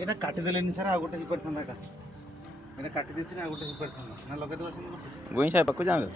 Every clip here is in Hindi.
एटा काटी देलेनी सर आ गोटे ही पड़थांदा का एटा काटी देछि आ गोटे ही पड़थांदा ना लगे दो से गोई साहेब पक्को जाओ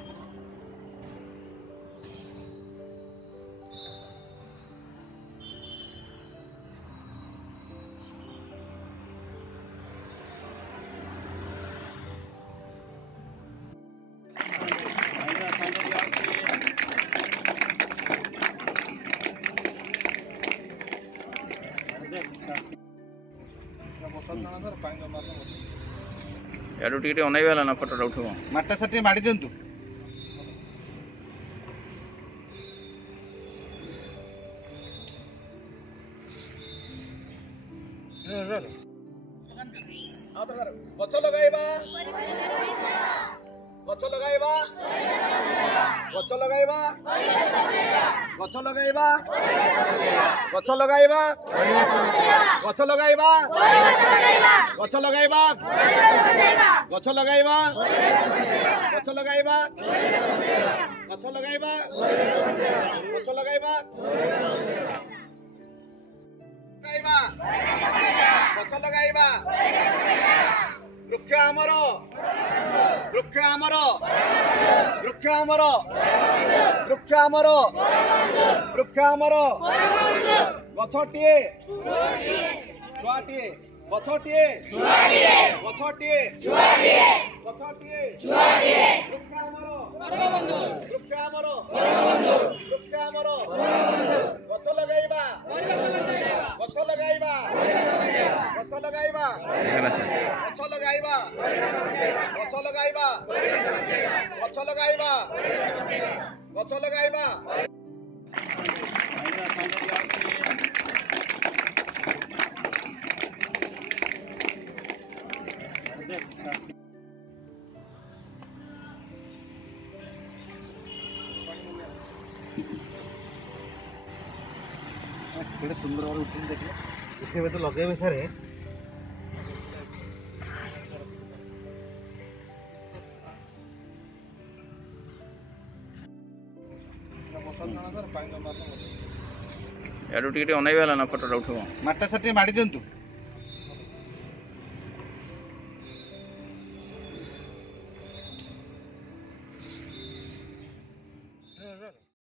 याडू टिके अनाई वाला ना फोटो उठो माटा सटे माडी देंतु गछ लगाइबा गछ लगाइबा गछ लगाइबा गछ लगाइबा गछ लगाइबा गछ लगाइबा गछ लगाइबा गछ लगाइबा गछ लगाइबा गछ लगाइबा गछ लगाइबा गछ लगाइबा वृक्ष आमर वृक्ष आमर वृक्ष आमर वृक्ष आमर वृक्ष आमर गछटिए छुआटिए गछटिए गछटिए गछटिए वृक्ष आमर वृक्ष आमर वृक्ष आमर गछ लगाइबा गछ लगाइबा गछ लगाइबा गछ लगाइबा गछ लगाइबा गछ लगाइबा गछ लगाइबा केड़े सुंदर भाव उठे देखिए उठे तो लगे सारे याडू टिके अनाई वाला ना फोटो उठो माटा सटे माडी देंतु